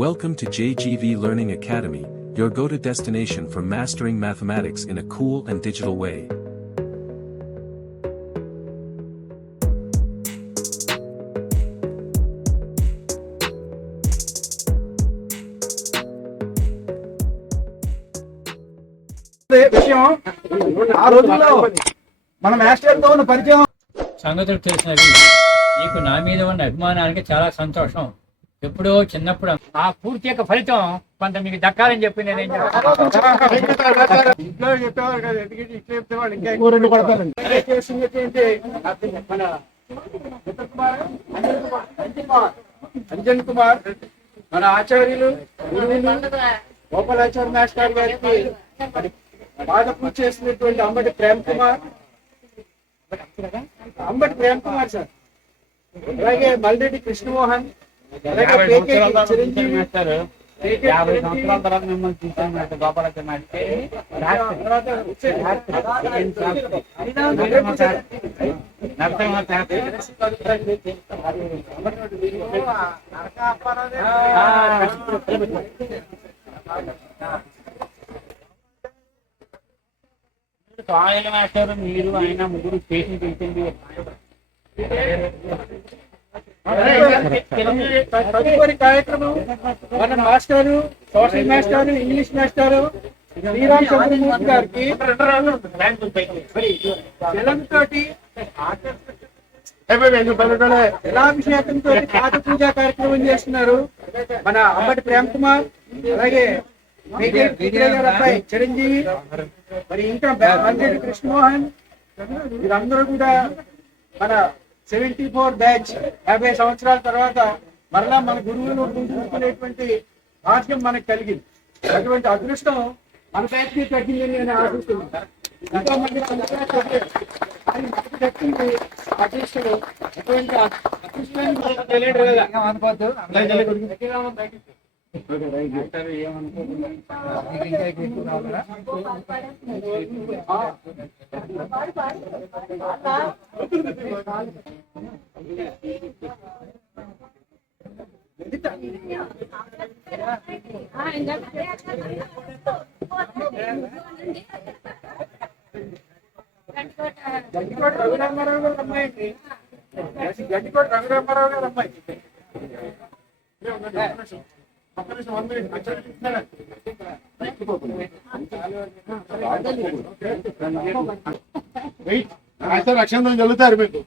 Welcome to JGV Learning Academy, your go-to destination for mastering mathematics in a cool and digital way. విషయం ఆ రోజుల్లో మన మాస్టర్తో ఉన్న పరిచయం సంగతులు తెలిసినవి. నీకు నా మీద ఉన్న అభిమానానికి చాలా సంతోషం. ఎప్పుడో చిన్నప్పుడు ఆ పూర్తి యొక్క ఫలితం కొంత మీకు దక్కాలని చెప్పి నేనేం ఇంట్లో చెప్పేవారు కదా, ఎందుకంటే ఇట్లా చెప్తేవాళ్ళు ఇంకా ఎక్కువ రెండు కొడతారండి. మన అంజన్ కుమార్ మన ఆచార్యులు గోపాలాచార్య మాస్టర్ గారికి బాగా పూజ చేసినటువంటి అంబటి ప్రేమ్ కుమార్ సార్, అలాగే మల్రెడ్డి కృష్ణమోహన్, అలాగే చిరంజీవి 50 సంవత్సరాల తర్వాత మిమ్మల్ని చూసాను గోపాలాచార్య మాస్టర్ మీరు ఆయన ముగ్గురు స్టేషన్ తెలిసింది. తదుపరి కార్యక్రమం మన మాస్టారు, సోషల్ మాస్టారు, ఇంగ్లీష్ మాస్టారు శ్రీరామ్ చంద్రమూర్తి గారికి జలంతోటి జలాభిషేకంతో పాద పూజా కార్యక్రమం చేస్తున్నారు మన అంబటి ప్రేమ్ కుమార్, అలాగే అబ్బాయి చిరంజీవి, మరి ఇంకా మల్రెడ్డి కృష్ణమోహన్. వీరందరూ కూడా మన 74 బ్యాచ్ 50 సంవత్సరాల తర్వాత మరలా మన గురువులను గుర్తుంచుకునేటువంటి భాగ్యం మనకు కలిగింది. అటువంటి అదృష్టం మన బ్యాచ్ కి తగ్గిందని నేను ఆశిస్తున్నాను. ఎంతో మంది దక్కింది అదృష్టం. అటువంటి అదృష్టాన్ని తెలియదు కదా. గడ్డికోట రఘురామారావు గారు అమ్మాయి అండి. గడ్డికోట రఘురామారావు గారు అమ్మాయి. రక్షణ చదువుతారు మీకు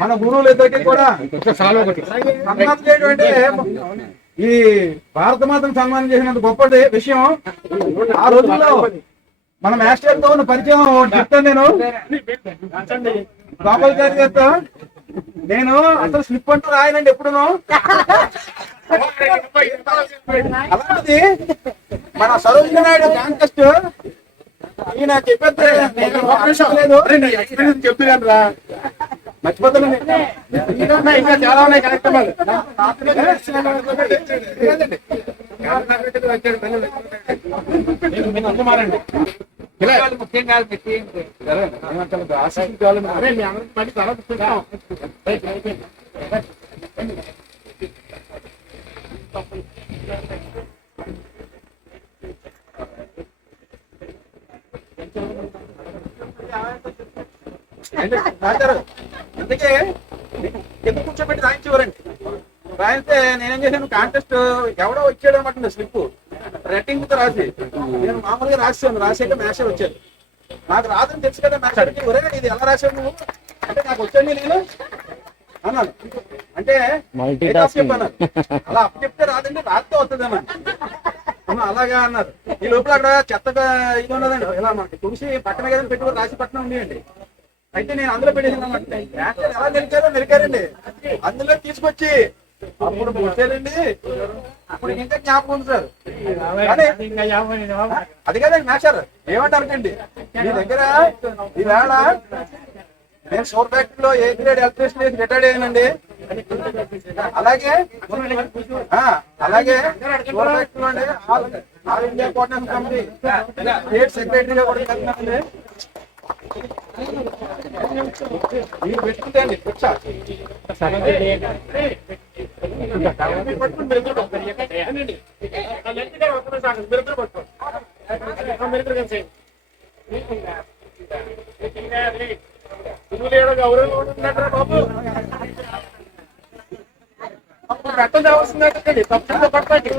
మన గురువులు ఇద్దరికి కూడా ఈ భారత మాతను సన్మానం చేసినంత గొప్పది విషయం. ఆ రోజుల్లో మన మాస్టర్తో ఉన్న పరిచయం చెప్తాను. నేను గోపాలాచార్య గారితో నేను అసలు స్లిప్ అంటూ రాయనండి ఎప్పుడును. అలాంటిది మన సరోజినీ నాయుడు కాంటెస్ట్ ఈయన చెప్పేది చెప్తున్నాను రా, మర్చిపోతాను. ఇంకా చాలా ఉన్నాయి కార్యక్రమాలు. మారండి ముఖ్యంగా అందుకే ఎందుకు కూర్చోబెట్టి రాయించేవారండి. రాయితే నేనేం చేశాను, కాంటెస్ట్ ఎవడో వచ్చాడు అనమాట స్లిప్ రెట్టింగ్ తో రాసి నేను మామూలుగా రాసాను. రాసాక మ్యాచర్ వచ్చాడు. నాకు రాదని తెలుసు కదా మ్యాచర్. ఒరే ఇది ఎలా రాసావు నువ్వు అంటే నాకు వచ్చాను నేను అన్నాను. అంటే చెప్పాను అలా అప్పు చెప్తే రాదండి, రాస్తే వస్తుంది అన్నాను. అలాగా అన్నారు. ఈ లోపల అక్కడ చెత్తగా ఇది ఉన్నదండి, ఇలా మనకి తులసి పక్కన కదా పెట్టుకుని రాసి పక్కన ఉండేయండి. అయితే నేను అందులో పెట్టేసాను అనమాట. ఎలా నిలికారండి అందులో తీసుకొచ్చి అప్పుడు పుట్టారండి. అప్పుడు ఇంకా జ్ఞాపకం ఉంది సార్. అది కదండి మాస్టర్ ఏమంటారండి, మీ దగ్గర ఈవేళ నేను సోర్ ఫ్యాక్టరీలో ఏ గ్రేడ్ ఎలక్ట్రీషియన్ రిటైర్డ్ అయ్యానండి. అలాగే అలాగే all India coordination committee state సెక్రటరీగా కూడా చేస్తున్నానండి. మీరు పెట్టుకుంటండి కూర్చో. రక్తం కావాల్సిందంటే తప్పకుండా పట్టండి.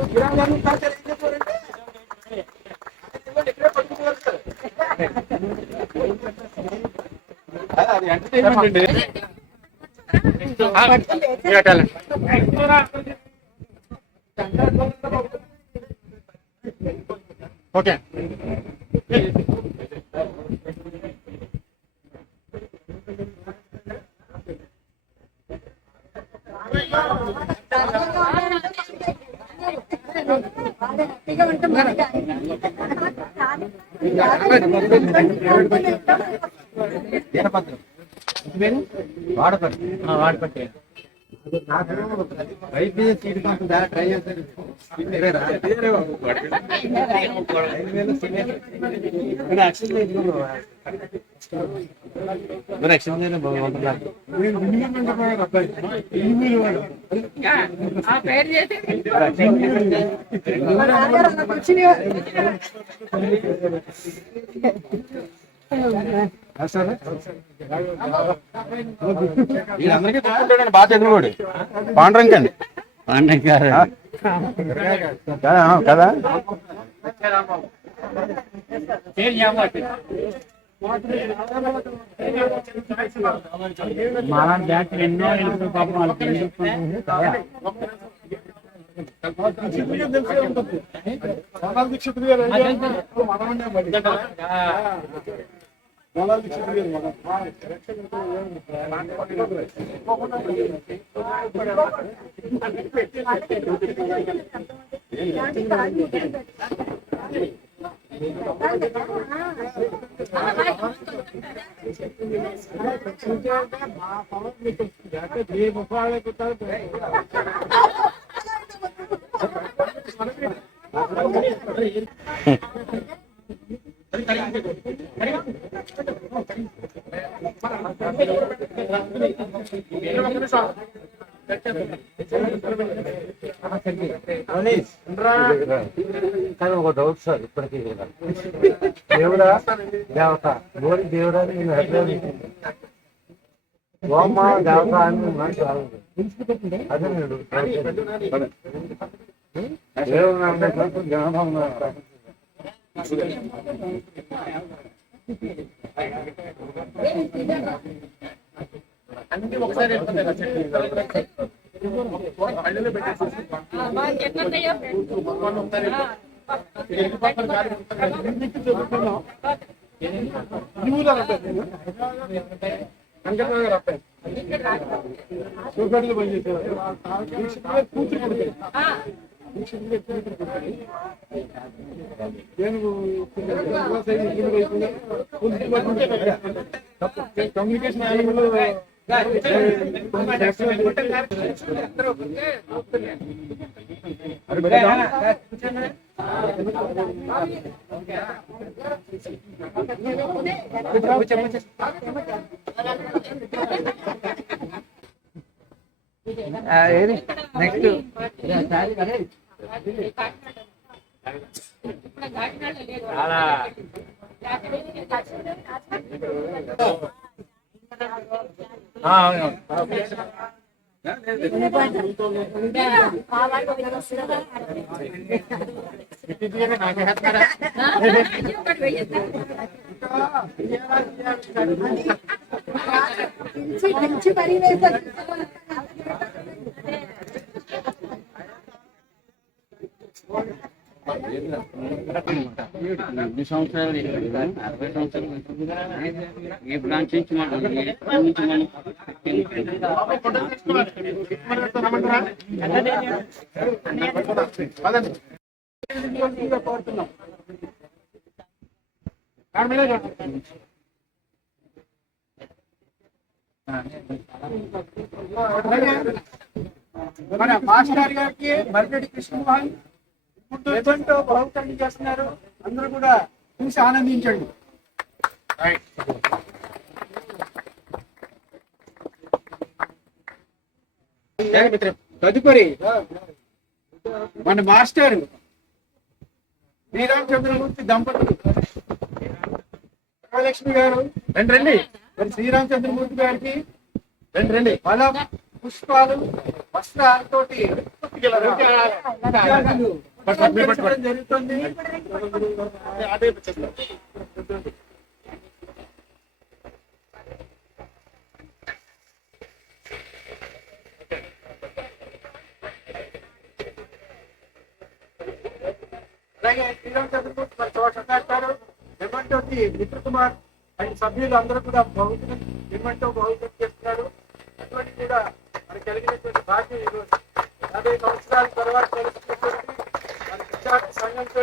అది ఎంటర్టైన్మెంట్ అండి. ఓకే వాడపట్టి ట్రై చేస్తారు. వీళ్ళందరికీ చూసుకుంటాడండి బాగా చదివాడు. పాండ్రంగ్ అండి. కదా మన జాతి ఎన్నో ఎలుగులు పాపం వాళ్ళకి దీక్షిత్ గారు కానీ ఒక డౌట్ సార్ ఇప్పటికీ దేవుడా దేవత గోరి దేవుడా నేను ఓమ దేవత అని నాకు రాలేదు. అదే నేను దేవుడు అంటే జ్ఞానం అన్ని ఒకసారి కమ్యూనికేషన్ నెక్స్ట్ ఎన్ని సంవత్సరాలు 60 సంవత్సరాలు ఏ బ్రాంచ్ నుంచి మనం మన మాస్టర్ గారికి మరిరెడ్డి కృష్ణమోహన్ లెజెండ్ బహుకరణ చేస్తున్నారు. అందరూ కూడా చూసి ఆనందించండి. తదుపరి మన మాస్టర్ శ్రీరామచంద్రమూర్తి దంపతులు మహాలక్ష్మి గారు రండి. మరి శ్రీరామచంద్రమూర్తి గారికి రండి. ఫలం, పుష్పాలు, వస్త్రాలతోటి జరుగుతుంది. అలాగే శ్రీరామచంద్రమూర్తి మరి చోటారు నిమ్మంటోకి మిత్ర కుమార్ అండ్ సభ్యులు అందరూ కూడా నిమ్మంటో బహుమతి చేస్తున్నారు. అటువంటి కూడా మనకి కలిగినటువంటి భాగ్యం ఈరోజు 50 సంవత్సరాల తర్వాత తెలుసుకున్నటువంటి మన విద్యార్థి సంఘంతో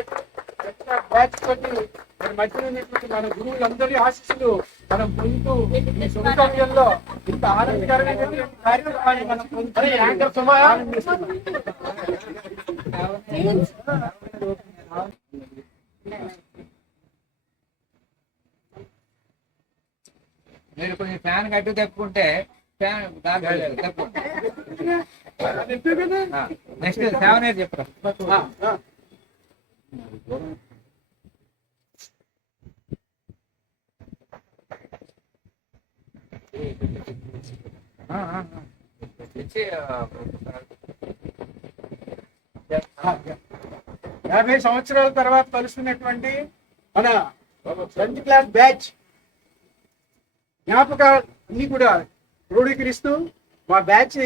బ్యాచ్ తోటి మన మధ్యలో ఉన్నటువంటి మన గురువులందరి ఆశీస్సులు మనం పొందుతూ ఈ శుభ సమయంలో ఇంత ఆనందకరమైనటువంటి కార్యక్రమాన్ని మనం పొందుతూ ఆనందిస్తున్నాం. మీరు కొంచెం ఫ్యాన్ కట్టు తప్పుకుంటే ఫ్యాన్ నెక్స్ట్ 7 ఇయర్ చెప్తారా? యాభై సంవత్సరాల తర్వాత కలుస్తున్నటువంటి మన 10th క్లాస్ బ్యాచ్ జ్ఞాపకాన్ని కూడా క్రోడీకరిస్తూ మా బ్యాచ్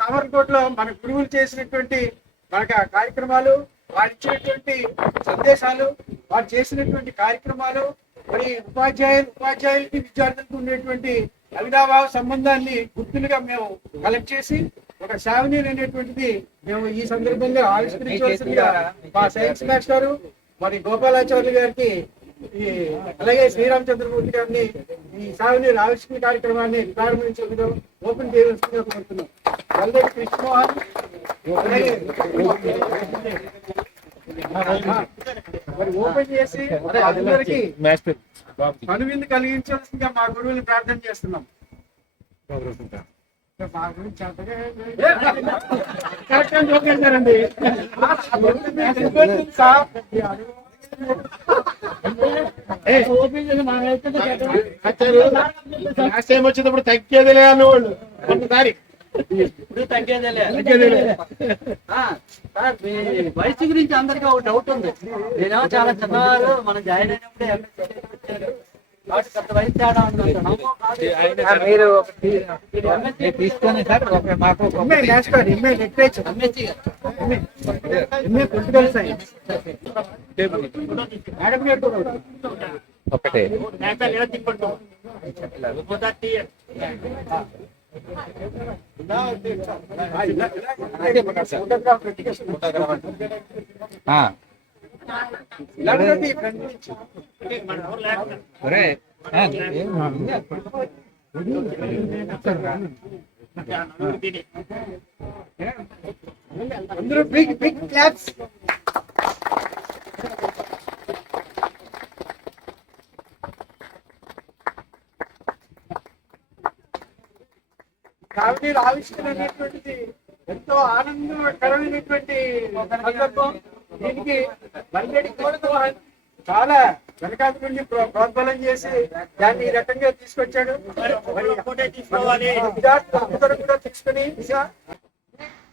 సామర్లకోటలో మన గురువులు చేసినటువంటి మనకు కార్యక్రమాలు, వారు ఇచ్చినటువంటి సందేశాలు, వారు చేసినటువంటి కార్యక్రమాలు, మరి ఉపాధ్యాయులకి విద్యార్థులకు ఉండేటువంటి అవినాభావ సంబంధాన్ని గుర్తులుగా మేము కలెక్ట్ చేసి ఒక సావనీర్ అనేటువంటిది మేము ఈ సందర్భంగా ఆవిష్కరించవలసిందిగా మా సైన్స్ మాస్టర్ మరి గోపాలాచార్య గారికి అలాగే శ్రీరామచంద్రమూర్తి గారిని ఈ సావనీర్ ఆవిష్కరణ కార్యక్రమాన్ని ప్రారంభించడం ఓపెన్ చేయవలసిందిగా కోరుతున్నాం. మరిరెడ్డి కృష్ణమోహన్ మరి ఓపెన్ చేసి అందరికీ అనువిందు కలిగించాల్సిందిగా మా గురువుని ప్రార్థన చేస్తున్నాం. మా గురించి వచ్చినప్పుడు తగ్గేదిలే అన్నవాళ్ళు కొంతసారి వయసు గురించి అందరికీ ఒక డౌట్ ఉంది. నేనేమో చాలా చిన్నవారు మనం జాయిన్ అయినప్పుడే వయసు తేడా తీసుకొని సార్ మాకు ఒకటే అందరూ బిగ్ క్లాప్స్. సావనీర్ ఆవిష్కరణ అనేటువంటిది ఎంతో ఆనందకరమైనటువంటి సందర్భం. దీనికి మరిరెడ్డి కృష్ణమోహన్ చాలా వెనకాల నుండి ప్రోద్బలం చేసి దాన్ని ఈ రకంగా తీసుకొచ్చాడు. విద్యార్థులు అందరూ కూడా తీసుకుని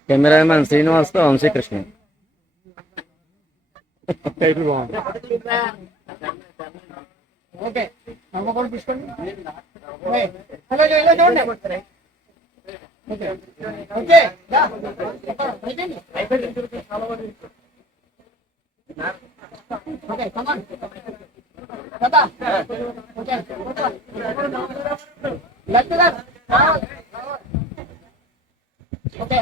కెమెరామెన్ శ్రీనివాస్ తో వంశీకృష్ణ ఓకే నమ్మకం తీసుకోండి. చూడండి ఓకే ఓకే ఓకే కమాన్ కదా ఓకే లెఫ్ట్ ఓకే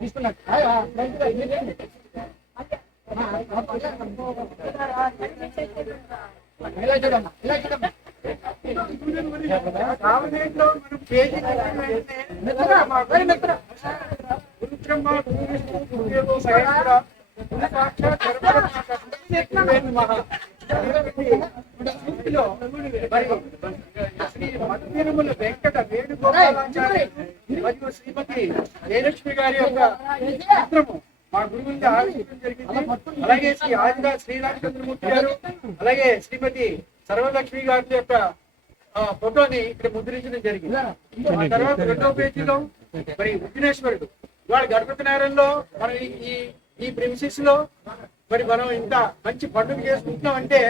తీసుకున్నట్టు ఇలా చూడమ్మా, ఇలా చూడమ్మా. సాగునీటిలో మనం పేజీ మిత్ర గురుబ్రహ్మ గురువిష్ణు గురుదేవో మహేశ్వర గురు సాక్షాత్ పరబ్రహ్మ సూక్తిలో మరి శ్రీ మధ్యముల వెంకట వేణుగోపాలాచార్య మరియు శ్రీమతి జయలక్ష్మి గారి యొక్క చిత్రము మా గురువులకి ఆవిష్కరించడం జరిగింది. అలాగే శ్రీ ఆదిరా శ్రీరామచంద్రమూర్తి గారు, అలాగే శ్రీమతి సర్వలక్ష్మి గారి యొక్క ఫోటోని ఇక్కడ ముద్రించడం జరిగింది. ఆ తర్వాత రెండవ పేజీలో మరి విఘ్నేశ్వరుడు ఇవాళ గణపతి నగరంలో మనం ఈ ప్రిమిసిస్ లో మరి మనం ఇంత మంచి పండుగ చేసుకుంటున్నాం అంటే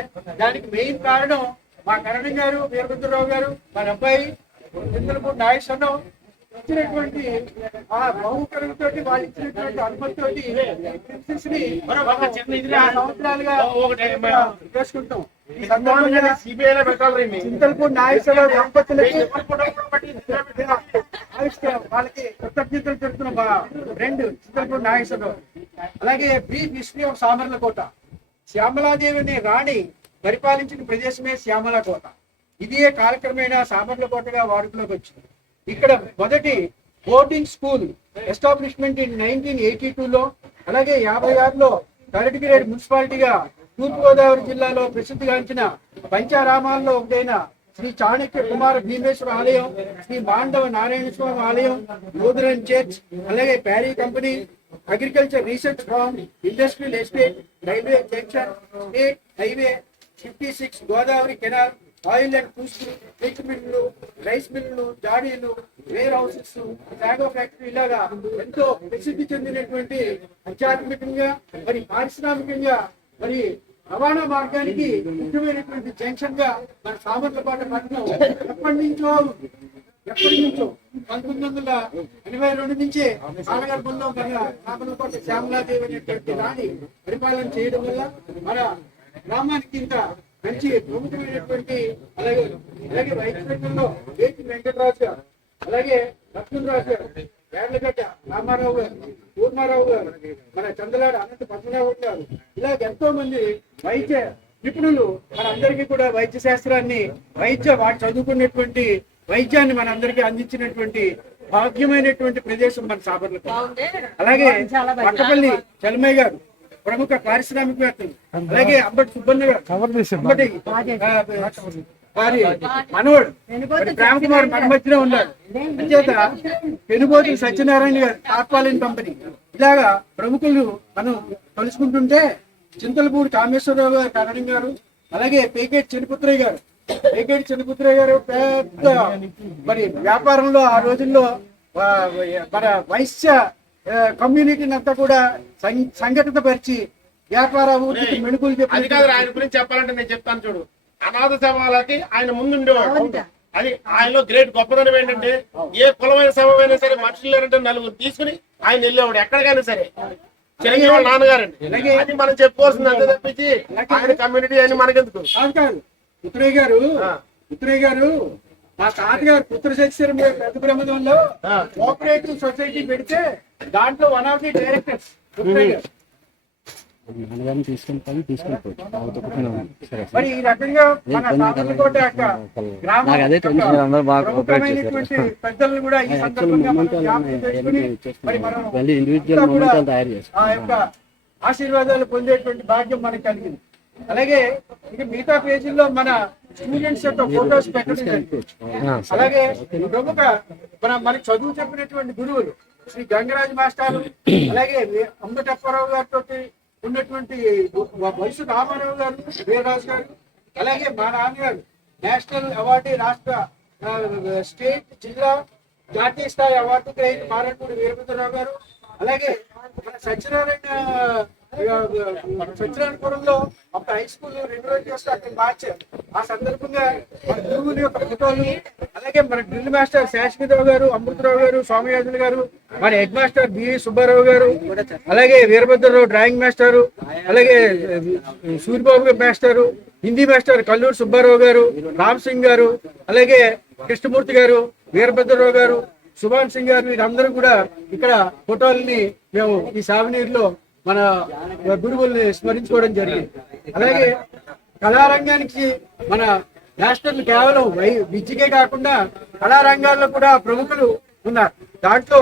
దానికి మెయిన్ కారణం మా కరణం గారు, వీరభద్రరావు గారు, మా అబ్బాయి చింతలపూడి నాగేశ్వరరావు ఇచ్చినటువంటి ఆ బహుకరణతో వాళ్ళు ఇచ్చినటువంటి అనుమతితోటి సంవత్సరాలుగా చేసుకుంటాం. ఈ సందర్భంగా సిబిఐలో పెట్టాలి. చింతలపూడి నాగేశ్వరరావు దంపతులకి వాళ్ళకి కృతజ్ఞతలు చెప్తున్న ఫ్రెండ్ చింతలపూడి నాగేశ్వరరావు. అలాగే brief history of Samarlakota. Shyamala Devi అనే రాణి పరిపాలించిన ప్రదేశమే శ్యామలకోట. ఇదే కాలక్రమేణా సామర్లకోటగా వాడుకలోకి వచ్చింది. ఇక్కడ మొదటి బోర్డింగ్ స్కూల్ ఎస్టాబ్లిష్మెంట్ ఇన్ 1982లో, అలాగే 56లో థర్డ్ గ్రేడ్ మున్సిపాలిటీగా తూర్పుగోదావరి జిల్లాలో ప్రసిద్ధిగాంచిన పంచారామాల్లో ఒకటైన శ్రీ చాణక్య కుమార భీమేశ్వర ఆలయం, శ్రీ మాండవ నారాయణ స్వామి ఆలయం, లూథరన్ చర్చ్, అలాగే Parry company, agriculture research farm, industrial estate, railway junction, state highway 56, Godavari canal, oil and foods, milk మిల్లులు, రైస్ మిల్లులు, జాడీలు, వేర్ హౌసెస్, సాగో ఫ్యాక్టరీ, ఇలాగా ఎంతో ప్రసిద్ధి చెందినటువంటి ఆధ్యాత్మికంగా మరి పారిశ్రామికంగా మరి రవాణా మార్గానికి ముఖ్యమైనటువంటి జంక్షన్ గా మన సామర్లకోట పట్టణం ఎప్పటి నుంచో 1982 నుంచి కాలగర్భంలో మన సామర్లకోట శ్యామలాదేవి అనేటువంటి రాణి పరిపాలన చేయడం వల్ల మన గ్రామానికి ఇంత మంచి ప్రముఖమైనటువంటి అలాగే వైద్యంలో వేచి వెంకటరాజు గారు, అలాగే లక్ష్మణరాజు గారు, యార్లగడ్డ రామారావు గారు, కూర్మారావు గారు, మన చంద్రలాడ అనంత పద్మనాభం గారు, ఇలాగ ఎంతో మంది వైద్య నిపుణులు మనందరికీ కూడా వైద్య శాస్త్రాన్ని వాడు చదువుకున్నటువంటి వైద్యాన్ని మనందరికీ అందించినటువంటి భాగ్యమైనటువంటి ప్రదేశం మన సామర్లకోట. అలాగే పట్టపల్లి చలమయ్య గారు ప్రముఖ పారిశ్రామికవేత్తలు, అలాగే అంబటి సుబ్బన్న గారు, వారి మనవడు రామకుమార్ మన మధ్యలో ఉన్నారు. అంచేత పెనుబోతుల సత్యనారాయణ గారు, టార్పాలిన్ కంపెనీ, ఇలాగా ప్రముఖులు మనం కలుసుకుంటుంటే చింతలపూడి కామేశ్వరరావు గారు, కరణం గారు, అలాగే పేకేటి చెన్నిపుత్రయ్య గారు. పేకేటి చెన్నిపుత్రయ్య గారు పెద్ద మరి వ్యాపారంలో ఆ రోజుల్లో మన వైశ్య కమ్యూనిటీని అంతా కూడా సంఘటిత పరిచి వ్యాపార అభివృద్ధికి మెణుకులు అది కాదు. ఆయన గురించి చెప్పాలంటే నేను చెప్తాను చూడు. అనాథ శవాలకి ఆయన ముందుండేవాడు. అది ఆయనలో గ్రేట్ గొప్పదనం ఏంటంటే ఏ కులమైన శవమైనా సరే మనుషులు లేరంటే నలుగురు తీసుకుని ఆయన వెళ్ళేవాడు ఎక్కడికైనా సరే. చిరంజీవి నాన్నగారండి. అది మనం చెప్పుకోవాల్సింది అంతే తప్పించి ఆయన కమ్యూనిటీ అని మనకెందుకు కాదు. ఉత్తరయ్య గారు మా తాతగారు పుత్ర సత్యం పెద్ద బ్రహ్మదంలో కోఆపరేటివ్ సొసైటీ పెడితే దాంట్లో one of the directors Uttarayya గారు. మరి ఈ రకంగా మన సామర్లకోట యొక్క ప్రముఖమైనటువంటి పెద్దలను కూడా ఈ సందర్భంగా మరి మనం ఆ యొక్క ఆశీర్వాదాలు పొందేటువంటి భాగ్యం మనకు కలిగింది. అలాగే ఇక మిగతా పేజీల్లో మన స్టూడెంట్స్ యొక్క ఫోటోస్ పెట్టడం జరిగింది. అలాగే ప్రముఖ మనకి చదువు చెప్పినటువంటి గురువులు శ్రీ గంగరాజు మాస్టారు, అలాగే అంబటప్పారావు గారితో ఉన్నటువంటి వయసు రామారావు గారు, వీరరాజు గారు, అలాగే మా నాన్నగారు నేషనల్ అవార్డు, రాష్ట్ర స్టేట్ జిల్లా జాతీయ స్థాయి అవార్డు గ్రహీత మారటూరి వీరభద్రరావు గారు, అలాగే మన సత్యనారాయణపురంలో ఒక హై స్కూల్ రెగ్యులర్ చేస్తే అక్కడ మార్చారు. ఆ సందర్భంగా మన గురువుల యొక్క ఫోటోలు, అలాగే మన డ్రిల్ మాస్టర్ శాశ్వతరావు గారు, అమృతరావు గారు, స్వామియాజులు గారు, మన హెడ్ మాస్టర్ బి సుబ్బారావు గారు, అలాగే వీరభద్రరావు డ్రాయింగ్ మాస్టారు, అలాగే సూర్యబాబు మాస్టారు, హిందీ మాస్టర్ కల్లూరు సుబ్బారావు గారు, రామ్ సింగ్ గారు, అలాగే కృష్ణమూర్తి గారు, వీరభద్రరావు గారు, సుభాన్ సింగ్ గారు, వీరందరూ కూడా ఇక్కడ ఫోటోలని మేము ఈ సావనీరులో మన గురువుల్ని స్మరించుకోవడం జరిగింది. అలాగే కళారంగానికి మన మాస్టర్లు కేవలం విద్యకే కాకుండా కళారంగాల్లో కూడా ప్రముఖులు ఉన్నారు. దాంట్లో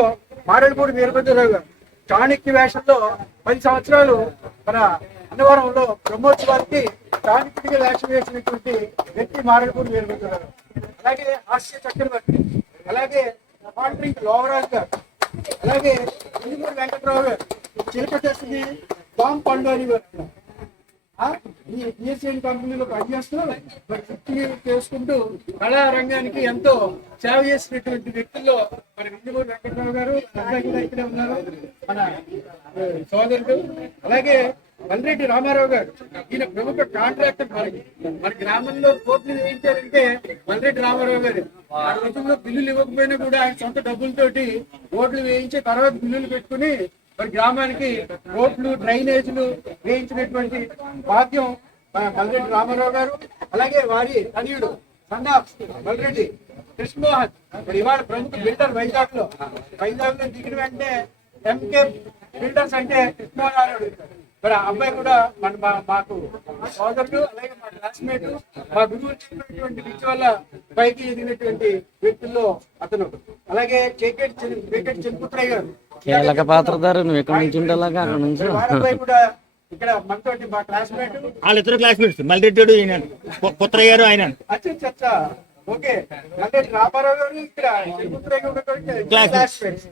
మారేడుపూడి వీరభద్రరావు గారు చాణక్య వేషంలో 10 సంవత్సరాలు మన అన్నవరంలో బ్రహ్మోత్సవానికి చాణక్యుడిగా వేషం వేసినటువంటి వ్యక్తి మారేడుపూడి వీరభద్రరావు. అలాగే హాస్య చక్రవర్తి, అలాగే కాంట్రింగ్ లోవరాజ్ గారు, అలాగే ఇంజనీర్ వెంకట్రావు గారు, చిలకటేసి బాంబ్ పండు అని ఈ బిఎస్ఎన్ కంపెనీలో పనిచేస్తూ చేసుకుంటూ కళా రంగానికి ఎంతో సేవ చేసినటువంటి వ్యక్తుల్లో మన ఇంజనీర్ వెంకట్రావు గారు ఇక్కడే ఉన్నారు, మన సోదరుడు. అలాగే మల్రెడ్డి రామారావు గారు, ఈయన ప్రముఖ కాంట్రాక్టర్. మన గ్రామంలో కోట్లు వేయించారంటే మల్రెడ్డి రామారావు గారు. ఆ రోజుల్లో బిల్లులు ఇవ్వకపోయినా కూడా ఆయన సొంత డబ్బులతోటి ఓట్లు వేయించి తర్వాత బిల్లులు పెట్టుకుని మరి గ్రామానికి రోడ్లు డ్రైనేజీలు వేయించినటువంటి భాగ్యం మల్రెడ్డి రామారావు గారు. అలాగే వారి తనయుడు సన్నా మల్రెడ్డి కృష్ణమోహన్ మరి ఇవాళ ప్రముఖ బిల్డర్ వైజాగ్ లో దిగిన వెంటనే ఎంకే బిల్డర్స్ అంటే కృష్ణమోహన్ మరి ఆ అబ్బాయి కూడా మాకు సోదరుడు, అలాగే మా క్లాస్మేట్, మా గురువులు చెప్పినటువంటి విద్య వల్ల పైకి ఎదిగినటువంటి వ్యక్తుల్లో అతను. అలాగే క్రికెట్ చెంపుత్రయ్య గారు కీలక పాత్రధారు. నువ్వు ఎక్కడి నుంచి ఉండాలాగా అక్కడ నుంచి అబ్బాయి కూడా ఇక్కడ మనతోటి మా క్లాస్మేట్. వాళ్ళిద్దరు క్లాస్మేట్స్ మల్రెడ్డి ఈయన పుత్రయ్య గారు ఆయన. అచ్చా ఓకే. అంటే రామారావు గారు ఇక్కడ చెంపుత్రయ్య గారు క్లాస్మేట్స్.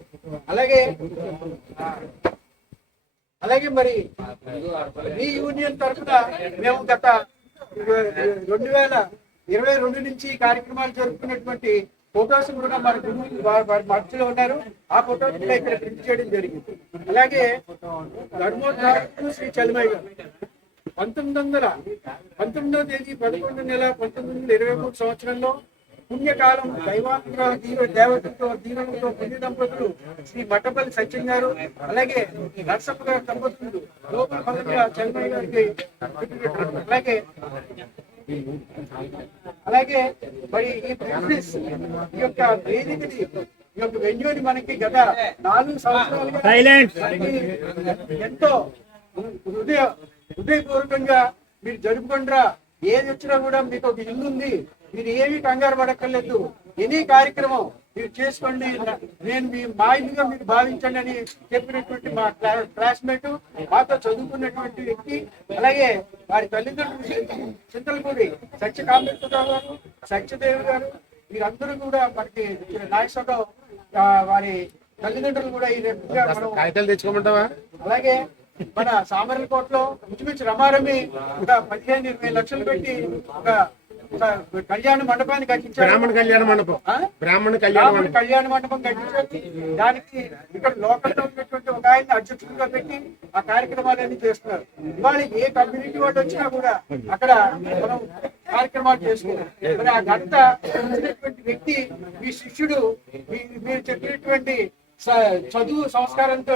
అలాగే మరి ఈ యూనియన్ తరఫున మేము గత 2022 నుంచి కార్యక్రమాలు జరుపుకున్నటువంటి ఫోటోస్ కూడా మన గురువులు వారి మధ్యలో ఉన్నారు. ఆ ఫోటోస్ కూడా ఇక్కడ ప్రింట్ చేయడం జరిగింది. అలాగే ధర్మోద్ధారకుడు శ్రీ చలమయ్య గారు 19వ తేదీ 11వ నెల 1923 సంవత్సరంలో పుణ్యకాలం దైవానుగ్రహ దేవతలతో దీవెనలతో పుణ్య దంపతులు శ్రీ మట్టపల్లి సత్యం గారు, అలాగే నరసప్ప గారి దంపతులు లోపల పదంగా చలమయ్య గారికి. అలాగే మరి ఈ బిజినెస్ ఈ యొక్క వేదికని ఈ యొక్క వెన్యూని మనకి గత 4 సంవత్సరాలుగా ఎంతో హృదయపూర్వకంగా మీరు జరుపుకుంటారా. ఏది వచ్చినా కూడా మీకు ఒక ఇల్లు ఉంది, మీరు ఏమీ కంగారు పడక్కర్లేదు, ఎనీ కార్యక్రమం మీరు చేసుకోండి, మా ఇల్లుగా మీరు భావించండి అని చెప్పినటువంటి మా క్లాస్మేట్, మాతో చదువుకున్నటువంటి వ్యక్తి. అలాగే వారి తల్లిదండ్రులు చింతలపూడి సత్యకామేశ్వరరావు గారు, సత్యదేవి గారు, వీరందరూ కూడా మనకి నాగేశ్వరరావు వారి తల్లిదండ్రులు కూడా ఈ కాగితాలు తెచ్చుకోమంటావా. అలాగే మన సామర్లకోటలో ఇంచుమించు రమారమి ఒక 15-20 లక్షలు పెట్టి ఒక కళ్యాణ మండపాన్ని కట్టించారు. బ్రాహ్మణ కళ్యాణ మండపం కట్టించారు. దానికి ఇక్కడ లోకల్ లో ఉన్నటువంటి ఒక ఆయన అధ్యక్షుడిగా పెట్టి ఆ కార్యక్రమాలన్నీ చేస్తున్నారు. ఇవాళ ఏ కమ్యూనిటీ వాళ్ళు వచ్చినా కూడా అక్కడ మనం కార్యక్రమాలు చేసుకున్నాం. మరి ఆ ఘనత వచ్చినటువంటి వ్యక్తి మీ శిష్యుడు, మీరు చెప్పినటువంటి చదువు సంస్కారంతో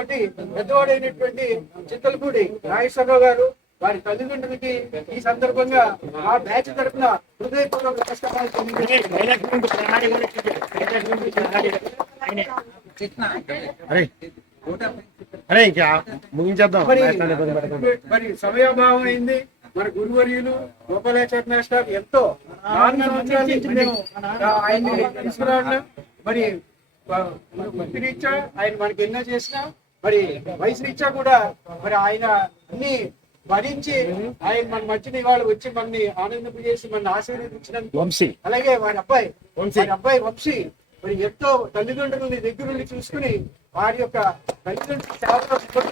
పెద్దవాడైనటువంటి చింతలపూడి నాగేశ్వరరావు గారు, వారి తల్లిదండ్రులకి ఈ సందర్భంగా ఆ బ్యాచ్ తరఫున హృదయపూర్వక నమస్కారాలు ముగించేద్దాం. మరి సమయాభావం అయింది. మన గురువర్యులు గోపాలాచార్య మాస్టర్ ఎంతో 4 సంవత్సరాల నుంచి మేము ఆయన్ని తీసుకురావడం, మరి వృత్తి రీత్యా ఆయన మనకి ఎన్నో చేసినా, మరి వయసు రీత్యా కూడా మరి ఆయన అన్ని భరించి ఆయన మన మధ్యన ఇవాళ వచ్చి మనని ఆనందింపజేసి మన ఆశీర్వదించినందుకు, అలాగే వారి అబ్బాయి వంశీ మరి ఎంతో తల్లిదండ్రులని దగ్గర నుండి చూసుకుని వారి యొక్క తల్లిదండ్రుల సేవలో కూడా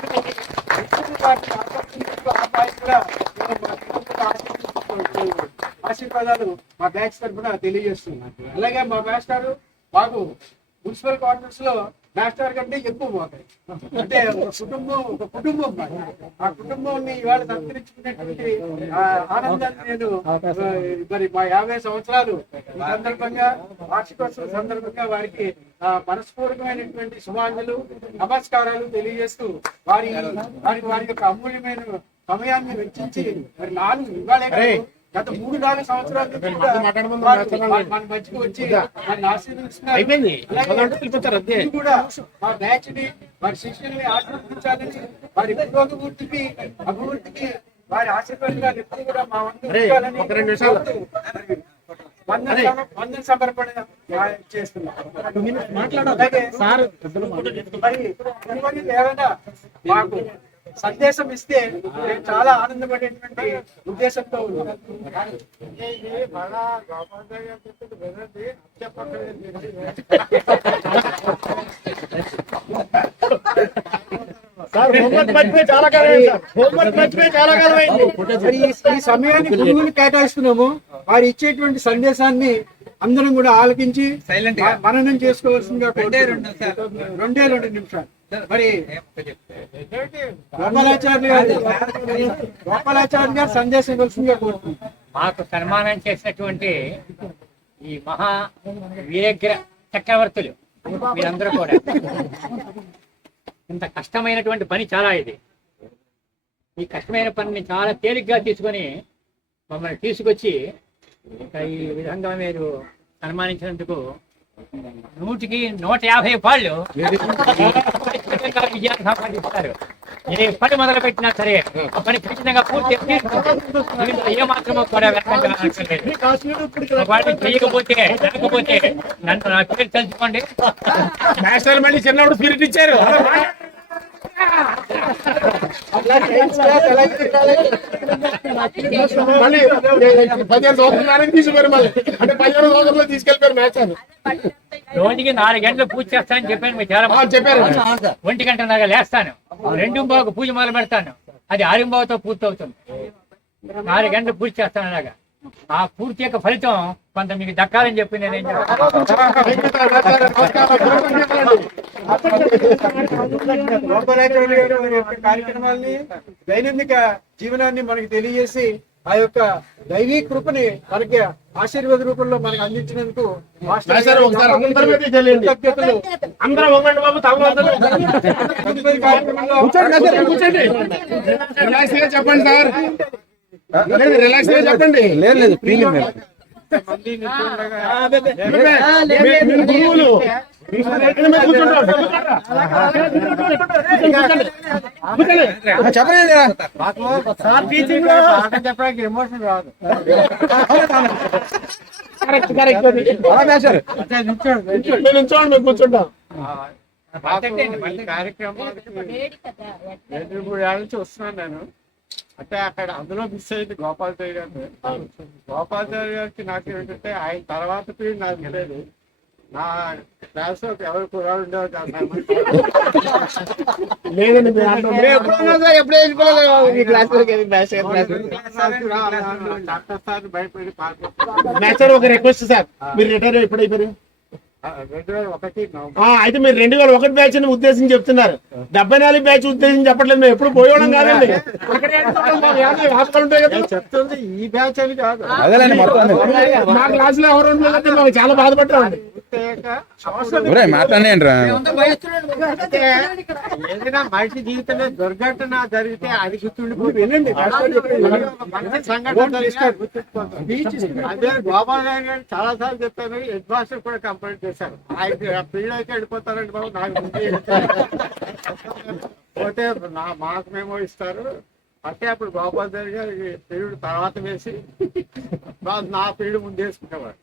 ఆశీర్వాదాలు మా బ్యాచ్ తరఫున తెలియజేస్తున్నాను. అలాగే మా మాస్టారు మాకు మున్సిపల్ క్వార్టర్స్ లో మాస్టర్ కంటే ఎక్కువ పోతాయి. అంటే ఒక కుటుంబం ఆ కుటుంబాన్ని ఇవాళ సంతరించుకునేటువంటి ఆనందాన్ని నేను మరి మా 50 సంవత్సరాలు సందర్భంగా, వార్షికోత్సవం సందర్భంగా వారికి మనస్ఫూర్తికమైనటువంటి శుభాంజలు నమస్కారాలు తెలియజేస్తూ వారి యొక్క అమూల్యమైన సమయాన్ని వెచ్చించి మరి 4 ఇవాళ గత 3-4 సంవత్సరాల నుంచి మన మధ్యకి వచ్చి మన ఆశీర్వదిస్తున్నారు. కూడా మా బ్యాచ్ ని వారి శిష్యుల్ని ఆశీర్వదించాలని, వారి పురోగతికి అభివృద్ధికి వారి ఆశీర్వాదాలు ఎప్పుడు కూడా మా వంతు ఉండాలని ఒక 2 నిమిషాలు. వందన సమర్పణ చేస్తున్నాం. అలాగే మరి ఏమైనా మాకు సందేశం ఇస్తే నేను చాలా ఆనందపడేటువంటి ఉద్దేశంతో ఉన్నాను. మరి ఈ సమయాన్ని గురువులు కేటాయిస్తున్నాము. వారు ఇచ్చేటువంటి సందేశాన్ని అందరం కూడా ఆలకించి మననం చేసుకోవాల్సిందిగా 2 నిమిషాలు. మరి గోపాలాచార్య గారు సందేశం ఇవ్వాల్సిందిగా కోరుతున్నాం. మాకు సన్మానం చేసినటువంటి ఈ మహా వీరగ్ర చక్రవర్తులు మీరందరూ కూడా ఇంత కష్టమైనటువంటి పని చాలా ఇది. ఈ కష్టమైన పనిని చాలా తేలిగ్గా తీసుకొని మమ్మల్ని తీసుకొచ్చి ఈ విధంగా మీరు సన్మానించినందుకు 100కి 150 పాళ్ళు విజయాన్ని సంపాదిస్తారు. ఏ పని మొదలు పెట్టినా సరే ఆ పని ఖచ్చితంగా పూర్తి ఏమాత్రమో కూడా వాటిని చేయకపోతే లేకపోతే నన్ను నా పేరు తెలుసుకోండి. మాస్టర్ మళ్ళీ చిన్నప్పుడు స్పిరిట్ ఇచ్చారు. మళ్ళీ 15 సంవత్సరాలు తీసుకుపోయారు. మళ్ళీ అంటే 15 సంవత్సరాలు తీసుకెళ్ళిపోయారు మాస్టర్. రోజుకి 4 గంటలు పూజ చేస్తానని చెప్పాను. మీరు చాలా చెప్పారు. 1 గంట దాకా లేస్తాను, 2:15 పూజ మొదలు పెడతాను, అది 6:15తో పూర్తవుతుంది. 4 గంటలు పూజ చేస్తాను. అలాగా ఆ పూర్తి యొక్క ఫలితం కొంత మీకు దక్కాలని చెప్పి నేనేం కార్యక్రమాల్ని దైనందిక జీవనాన్ని మనకి తెలియజేసి ఆ యొక్క దైవీ కృపని మనకి ఆశీర్వాద రూపంలో మనకు అందించినందుకు చెప్పండి సార్. రిలాక్స్ గా చెప్పండి. లేదు గురువులు చెప్పడానికి ఎమోషన్ రాదు. కూర్చుంటాం. కార్యక్రమానికి 2-3 ఏళ్ళ నుంచి వస్తున్నాను నేను. అంటే అక్కడ అందులో మిస్ అయింది గోపాలాచారి గారు. గోపాలాచారి గారికి నాకు ఏంటంటే ఆయన తర్వాత పీరియడ్ నాకు తెలియదు. నా క్లాస్ లో ఎవరు కుర్రాడు ఉండేవారు కాదు. డాక్టర్ సార్ భయపడి మాస్టర్ ఒక రిక్వెస్ట్ సార్, మీరు రిటైర్ ఎప్పుడు అయిపోయారు? 2001 అయితే మీరు 2001 బ్యాచ్ అని ఉద్దేశించి చెప్తున్నారు. 74 బ్యాచ్ ఉద్దేశించి చెప్పట్లేదు. మేము ఎప్పుడు పోయేవాళ్ళం కాదండి. చెప్తుంది ఈ బ్యాచ్ అని కాదు. మా క్లాస్ లో ఎవరు ఉండలేదంటే మాకు చాలా బాధపడ్డామండి. ఏదైనా మనిషి జీవితంలో దుర్ఘటన జరిగితే అది గుర్తుండిపోతుంది. మంచి సంఘటన అదే గోపాల్ గారు చాలా సార్లు చెప్పాను. హెడ్ మాస్టర్ కూడా కంప్లైంట్ చేశారు. ఆయన ఫీల్డ్ అయితే వెళ్ళిపోతారండి బాబు, నాకు పోతే మాకు మేము ఇస్తారు అంటే అప్పుడు గోపాల్ గారి పీరియడ్ తర్వాత వేసి నా పీరియడ్ ముందు వేసుకునేవాడు.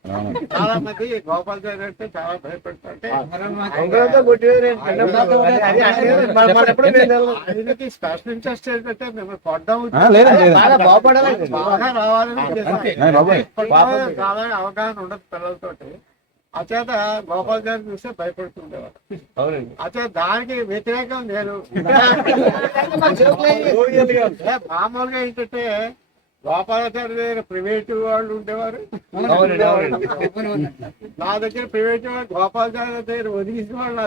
చాలా మంది గోపాల్ గారు అంటే చాలా భయపడుతుంటే ఆయనకి స్పెషల్ ఇంట్రెస్ట్ ఏంటంటే మేము కొద్దాం బాగా రావాలని చాలా అవగాహన ఉండదు పిల్లలతోటి. అచేత గోపాల్ గారు చూస్తే భయపడుతుండేవాడు. అచేత దానికి వ్యతిరేకం నేను మామూలుగా ఏంటంటే గోపాలాచార్య దగ్గర ప్రైవేటు వాళ్ళు ఉండేవారు, నా దగ్గర ప్రైవేట్ వాళ్ళు గోపాలాచార్య దగ్గర వదిలేసిన వాళ్ళు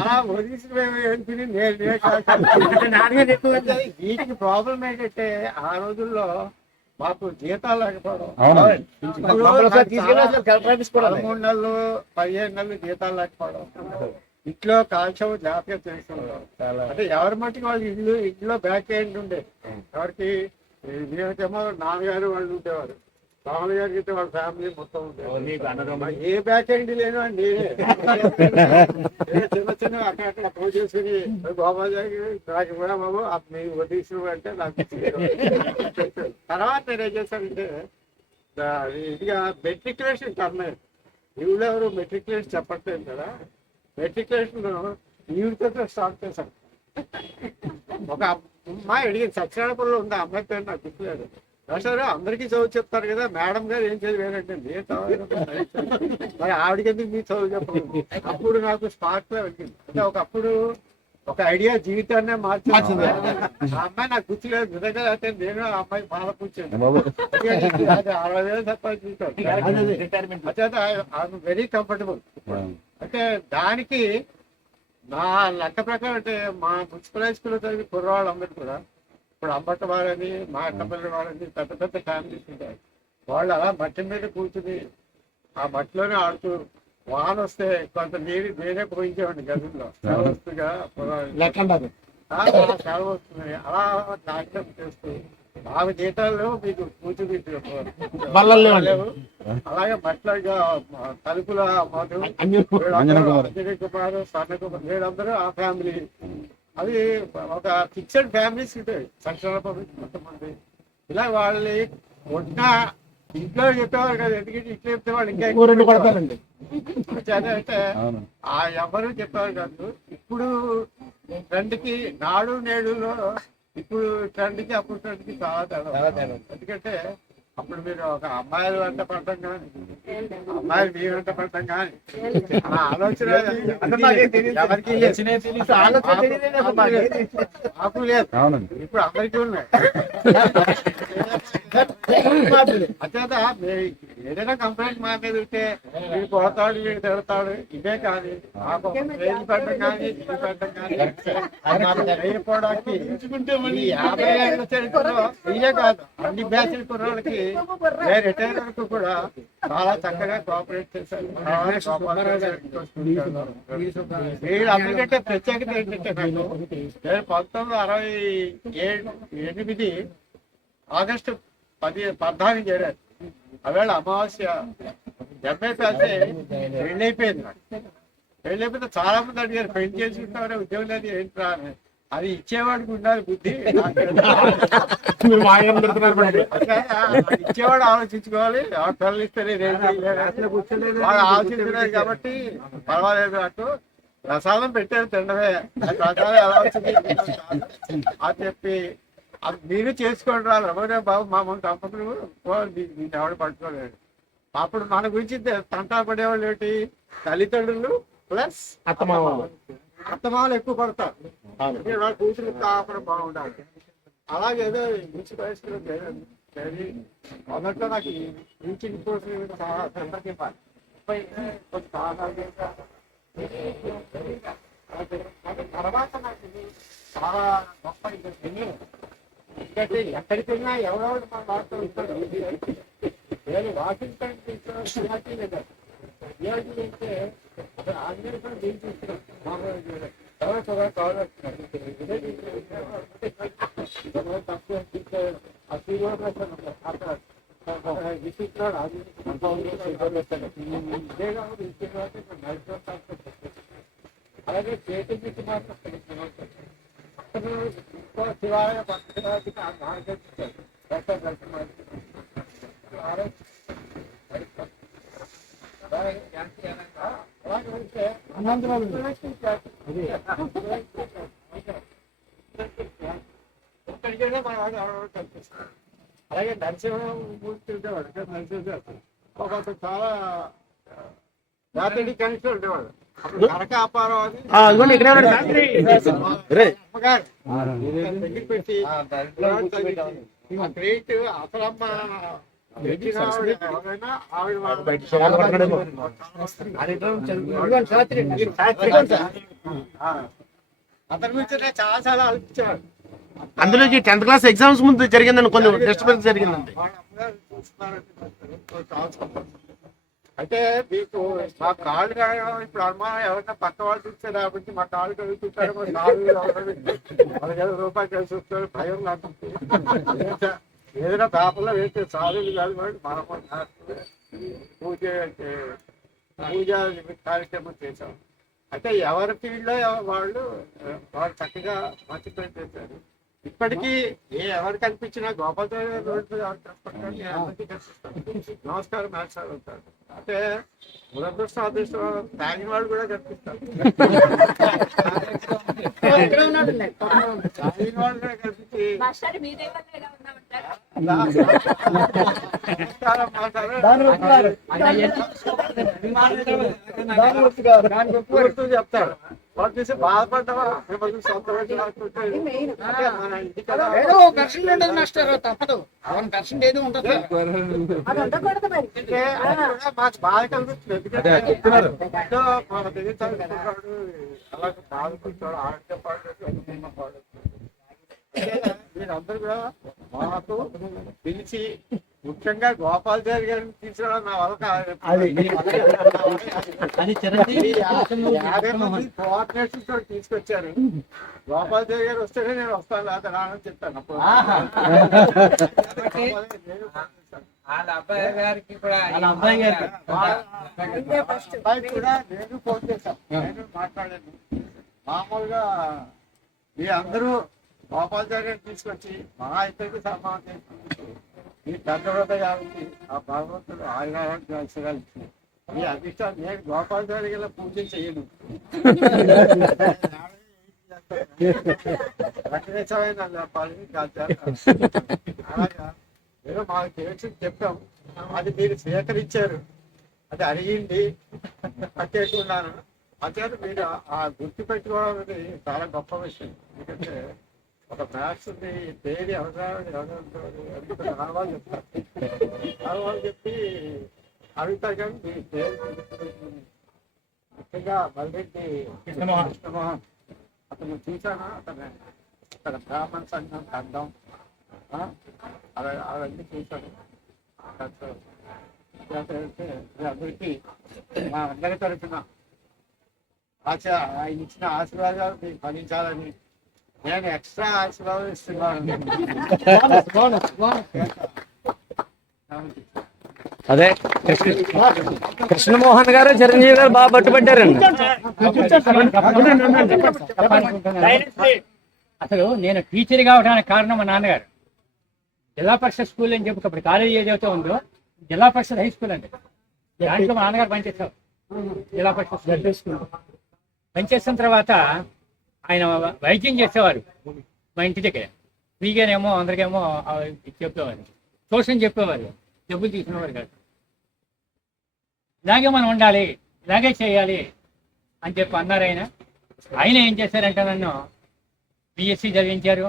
అలా వదిలేసిన వీటికి ప్రాబ్లం ఏంటంటే ఆ రోజుల్లో మాకు జీతాలు లేకపోవడం, 13 నెలలు 15 నెలలు జీతాలు లేకపోవడం, ఇంట్లో కాల్చం జాగ్రత్తగా తెలుసుకున్నాం. అంటే ఎవరి మట్టికి వాళ్ళు ఇంట్లో బ్యాక్ ఎండ్ ఉండే ఎవరికి నేనేమో నాన్నగారు వాళ్ళు ఉండేవారు. రాహుల్ గారికి అయితే వాళ్ళ ఫ్యామిలీ మొత్తం ఉంటారు. ఏ బ్యాక్ ఎండ్ లేను అండి. చిన్న చిన్న అక్కడక్కడ పూజ చేసుకుని గోపాలకి నాకు కూడా బాబు మీకు వదిలేసిన అంటే నాకు తర్వాత నేను ఏం చేశానంటే ఇదిగా మెట్రికులేషన్ కర్ణాయి ఈవిడ ఎవరు మెట్రికులేషన్ చెప్పట్లేదు కదా. మెట్రికులేషన్ ఈవిడితో స్టార్ట్ చేశాను. ఒక అమ్మాయి అడిగింది సత్యనారాయణపురంలో ఉంది. ఆ అమ్మాయి పేరు నాకు గుర్తులేదు. సార్ అందరికీ చదువు చెప్తారు కదా, మేడం గారు ఏం చదివారంటే నేను చదువు మరి ఆవిడకి ఎందుకు మీ చదువు చెప్పలేదు. అప్పుడు నాకు స్పార్క్ లో వెళ్ళింది. అంటే ఒకప్పుడు ఒక ఐడియా జీవితాన్నే మార్చింది. ఆ అమ్మాయి నాకు గుర్తులేదు నిజంగా. అయితే నేను ఆ అమ్మాయి బాధ కూర్చోండి 60,000 సంపాదించుకుంటాను. Very comfortable. అంటే దానికి నా లెక్క ప్రకారం అంటే మా మున్సిపల్ హై స్కూల్లో చదివి కుర్రవాళ్ళందరూ కూడా ఇప్పుడు అంబట్ట వారని మా అక్కపల్లి వారని పెద్ద పెద్ద ఫ్యామిలీస్ ఉంటాయి. వాళ్ళు అలా మట్టి మీద కూర్చుని ఆ మట్టిలోనే ఆడుతూ వాన వస్తే కొంత నీరు నేనే పోయించేవాడిని గదుల్లో సెలవుగా సెలవు వస్తుంది. అలా నాట్యం చేస్తూ బాగా జీతాల్లో మీకు కూర్చుని లేవు. అలాగే మట్టిగా తలుపుల మధు అంజనీ కుమార్ స్వర్ణకుమార్ వీళ్ళందరూ ఆ ఫ్యామిలీ. అది ఒక ఫిక్స్డ్ ఫ్యామిలీస్ ఉంటాయి. సంక్షేమ కొంతమంది ఇలా వాళ్ళని ఉన్న ఇంట్లో చెప్పేవారు కదా. ఎందుకంటే ఇంట్లో చెప్తే వాళ్ళు ఇంకా ఎక్కువ పడతారండి. అంటే ఆ ఎవరు చెప్పేవారు కాదు. ఇప్పుడు ట్రెండ్కి నాడు నేడులో ఇప్పుడు ట్రెండ్కి అప్పుడు ట్రెండ్కి చాలా తేడా. ఎందుకంటే అప్పుడు మీరు ఒక అమ్మాయిలు వెంట పడటం కానీ అమ్మాయిలు మీ వెంట పడటం కానీ ఆ ఆలోచన ఎవరికి నాకు లేదు. ఇప్పుడు అందరికీ ఉన్నాయి. అచేత ఏదైనా కంప్లైంట్ మా మీద ఉంటే వీడు కొడతాడు వీడు తిడతాడు ఇదే కానీ వేలు పెట్టడం కానీ ఇల్లు పెట్టడం కానీ వేయకపోవడానికి 50 ఏళ్ళ చరిత్రలో ఇదే కాదు అన్ని బ్యాచ్ల కుర్రాళ్ళకి రిటైర్ వరకు కూడా చాలా చక్కగా కోఆపరేట్ చేశారు. వీళ్ళందరికంటే ప్రత్యేకత ఏంటంటే నేను 1968 ఆగస్టు 14 చేరారు. అవేళ అమావాస్య 70 పేస్తే పెళ్ళైపోయింది. పెళ్ళైపోతే చాలా మంది అడిగారు పెళ్లి చేసుకుంటామని ఉద్యోగం లేదు ఏంట్రా అని. అది ఇచ్చేవాడికి ఉండాలి బుద్ధి. ఇచ్చేవాడు ఆలోచించుకోవాలి. పిల్లలు ఇస్తే వాళ్ళు ఆలోచించలేదు కాబట్టి పర్వాలేదు. అటు ప్రసాదం పెట్టారు తినడమే. ప్రసాదం ఎలా వచ్చింది అని చెప్పి మీరు చేసుకోండి రా రమణ బాబు మా ముందు దంపతులు దీన్ని ఎవడు పట్టుకోలేడు. అప్పుడు మన గురించి తంటా పడేవాళ్ళు ఏంటి తల్లిదండ్రులు ప్లస్ అత్తమామలు ఎక్కువ పడతారు. వాళ్ళ కూతురు కాపురం బాగుండాలి. అలాగేదో మంచి పరిస్థితులు మొదట్లో నాకు రీచింగ్ కోసం చాలా సంతర్కింపాలి. తర్వాత నాకు చాలా గొప్ప ఎందుకంటే ఎక్కడికి వెళ్ళినా ఎవరెవరు మన వార్తలు ఉంటారు. నేను వాషింగ్టన్ అంటే ఆంజనేయ కూడా దీన్ని చూస్తున్నాను. ఎవరో కావాలి తక్కువ విసిస్తున్నాడు. ఇదే కాబట్టి అలాగే చేతి పెట్టి మాత్రం శివాలయ భక్తులకి అలాగే నరసింహమూర్తి ఉండేవాడు. నరసింహ చాలా రాత్రి కనిష్ట ఉండేవాడు. కనకాపారం అది దగ్గర పెట్టి క్రెడిట్ అసలమ్మ ఎవరైనా ఆవిడ అతని గురించి చాలా చాలా ఆలోచించేవాడు. అందులో 10th క్లాస్ ఎగ్జామ్స్ ముందు జరిగిందని కొన్ని డిస్టర్బెన్స్ జరిగిందండి. అంటే మీకు మా కాళ్ళు ఇప్పుడు అనుమానం ఎవరైనా పక్క వాళ్ళు చూస్తే కాబట్టి మా కాళ్ళు కలుగుతుంటారు. రూపాయలు కలిసి వస్తారు భయం లేకుండా ఏదైనా పేపర్లో వేస్తే సాధువులు కాదు వాడు మనం పూజ పూజ కార్యక్రమం చేశాం. అయితే ఎవరి ఫీల్డ్లో వాళ్ళు చక్కగా మంచి పని చేశారు. ఇప్పటికీ ఎవరు కనిపించినా గోపాలతో రోడ్డు అందరికీ కనిపిస్తారు. నమస్కారం మేస్టర్ అవుతారు. అంటే దురదృష్టం అదృష్టం తాగిన వాళ్ళు కూడా కనిపిస్తారు. తాగిన వాళ్ళు కూడా కనిపించి చెప్తారు. వాళ్ళు చూసి బాధపడ్డావా మిమ్మల్ని సొంత మన ఇంటి కదా ఏదో 1% ఉండదు మాస్టర్, తప్పదు. 1% ఏదో ఉంటుంది. అంటే మాకు బాధ కలుగుతుంది. ఎందుకంటే మన దగ్గర చదువుకుంటాడు, అలాగే బాధపడతాడు, ఆడితే పాడు. మీరందరూ కూడా మాకు పిలిచి ముఖ్యంగా గోపాల్చారి గారిని తీసుకురావడం నా వల్ల కాదు. 50 మంది కోఆర్డినేషన్ తోటి తీసుకొచ్చారు. గోపాల్చారి గారు వస్తేనే నేను వస్తాను, లేదా రానని చెప్తాను. అప్పుడు అబ్బాయి కూడా నేను ఫోన్ చేశాను, నేను మాట్లాడాను. మామూలుగా మీ అందరూ గోపాల్చారి గారిని తీసుకొచ్చి మా ఇద్దరికి సన్మానం చేసి ఈ పెద్దవత కాబట్టి ఆ భగవంతుడు ఆయన ఇచ్చి ఈ అధిష్టాన్ని నేను గోపాల్చారి గారి పూజ చేయను. వెంకటేశ్వర చెప్పాలి. అలాగా ఏదో మాకు తెలిసి చెప్పాం, అది మీరు స్వీకరించారు, అది అడిగింది పట్టేసుకున్నాను. అంతే మీరు ఆ గుర్తు పెట్టుకోవడం అనేది చాలా గొప్ప విషయం. ఎందుకంటే ఒక మ్యాథ్స్ ఉంది, పేరు ఎవరు రావాలి చెప్తారు. రావాలి చెప్పి అడుగుతారు కానీ మీ పేరు ముఖ్యంగా మల్రెడ్డి కృష్ణమోహన్ అతను చూశాను. అతను అక్కడ బ్రాహ్మణ సంఘం అర్థం అవన్నీ చూశాను. అందరికీ మా అందరి తరఫున ఆయన ఇచ్చిన ఆశీర్వాదాలు మీకు ఫలించాలని నేను ఎక్స్ట్రా ఆశీర్వాదం ఇస్తున్నాను. అదే కృష్ణమోహన్ గారు చిరంజీవి గారు బాగా పట్టుబట్టారండి. అసలు నేను టీచర్ కావడానికి కారణం మా నాన్నగారు. జిల్లా పరిషత్ స్కూల్ అని చెప్పి ఇప్పుడు కాలేజీ ఏదైతే ఉందో జిల్లా పరిషత్ హై స్కూల్ అండి. దాంట్లో మా నాన్నగారు పనిచేస్తారు. జిల్లా పరిషత్ స్కూల్ పనిచేసిన తర్వాత ఆయన వైద్యం చేసేవారు మా ఇంటి దగ్గర. ఫ్రీగానేమో అందరికేమో చెప్పేవారు, ట్యూషన్ చెప్పేవారు, డబ్బులు తీసుకునేవారు కాదు. ఇలాగే మనం ఉండాలి, ఇలాగే చేయాలి అని చెప్పి అన్నారు ఆయన. ఆయన ఏం చేశారంటే నన్ను బిఎస్సి చదివించారు,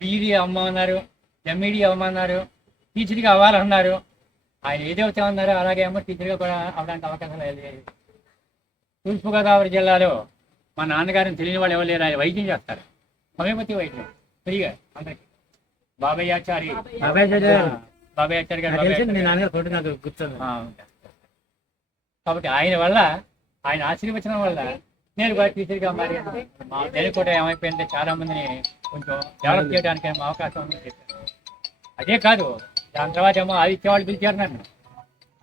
బీఈడీ అమ్మన్నారు, ఎంఈడీ అమ్మన్నారు, టీచర్గా అవ్వాలన్నారు. ఆయన ఏదైతే అన్నారో అలాగే ఏమో టీచర్గా కూడా అవడానికి అవకాశం లేదు. తూర్పుగోదావరి జిల్లాలో మా నాన్నగారిని తెలియని వాళ్ళు ఎవరు లేరు. ఆయన వైద్యం చేస్తారు, హోమియోపతి వైద్యం ఫ్రీగా అందరికి. బాబయ్యాచారి గారు కాబట్టి ఆయన వల్ల, ఆయన ఆశీర్వచనం వల్ల నేను కూడా టీచర్గా మారి మా నేను కూడా ఏమైపోయిందంటే చాలా మందిని కొంచెం డెవలప్ చేయడానికి అవకాశం ఉందని చెప్పాను. అదే కాదు, దాని తర్వాత ఏమో ఆదిత్య వాళ్ళు పిలిచారు నన్ను.